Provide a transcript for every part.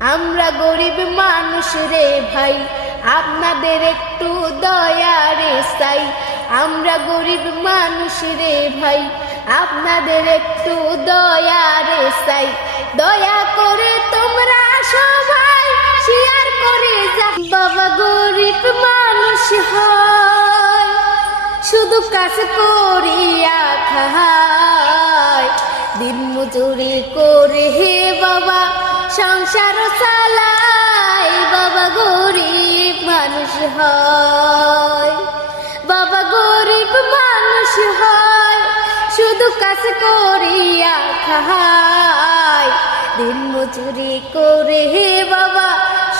আমরা গরিব মানুষ রে ভাই, আপনাদের একটু দয়া রে চাই। আমরা গরিব মানুষ রে ভাই, আপনাদের একটু দয়া রে চাই। দয়া করে তোমরা সবাই শেয়ার করে যা। বাবা গরিব মানুষ হয়, শুধু কাজ করিয়া খায়, দিন মজুরি করে হে বাবা সংসার চালাই। বাবা গরিব মানুষ হয়, বাবা গরিব মানুষ হয়, শুধু কাজ করিয়া খায়, দিন মজুরি করে হে বাবা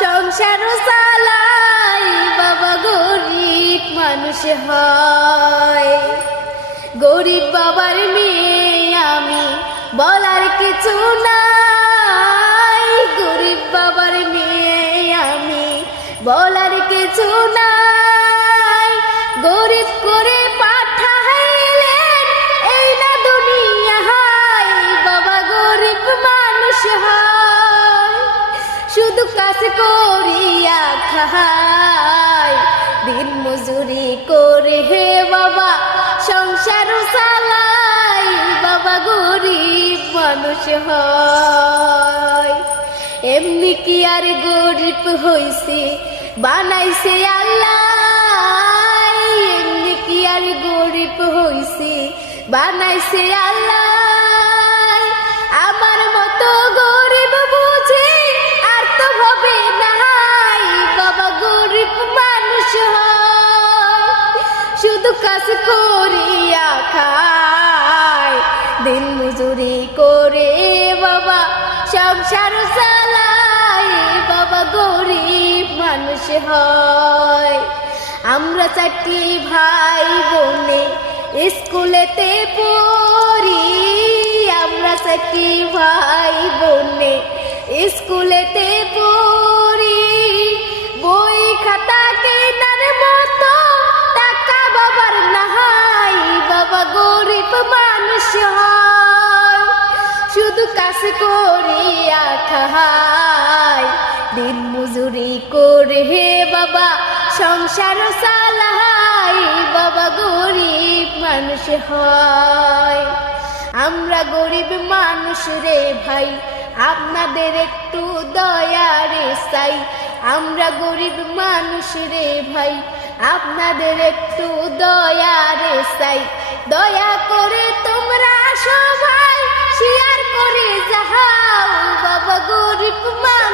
সংসার চালাই। বাবা গরিব মানুষ হয়। গরিব বাবার মেয়ে আমি, বলার কিছু নাই। গরিব বাবার মেয়ে আমি, বলার কিছু নাই। গরিব করে পাঠাইলেন এই না দুনিয়ায়। বাবা গরিব মানুষ হয়, শুধু কাজ করিয়া খায়, দিন মজুরি করে হে বাবা সংসার চালাই। বাবা গরিব মানুষ হয়। এমনি কি আর গরিব হইছে, বানাইছে আল্লাহ। এমনি কি আর গরিব হইছে, বানাইছে আল্লাহ। আমার মতো গরিব বুঝি আর তো হবে নাই। বাবা গরিব মানুষ হয়, শুধু কাজ করিয়া খায়, দিন মজুরি করে বাবা সংসার চালাই। বাবা গরিব মানুষ হয়। আমরা চারটি ভাই বোনে স্কুলেতে পড়ি। আমরা চারটি ভাই বোনে স্কুলেতে পড়ি। বই খাতা কেনার মতো টাকা বাবার নাই। বাবা গরিব মানুষ হয়, শুধু কাজ করিয়া খায়, দিন মজুরি করে হে বাবা সংসার চালাই। বাবা গরিব মানুষ হয়। আমরা গরিব মানুষ রে ভাই, আপনাদের একটু দয়া রে চাই। আমরা গরিব মানুষ রে ভাই, আপনাদের একটু দয়া রে চাই। দয়া করে তোমরা সবাই শেয়ার করে যাও। বাবা গরিব মানুষ।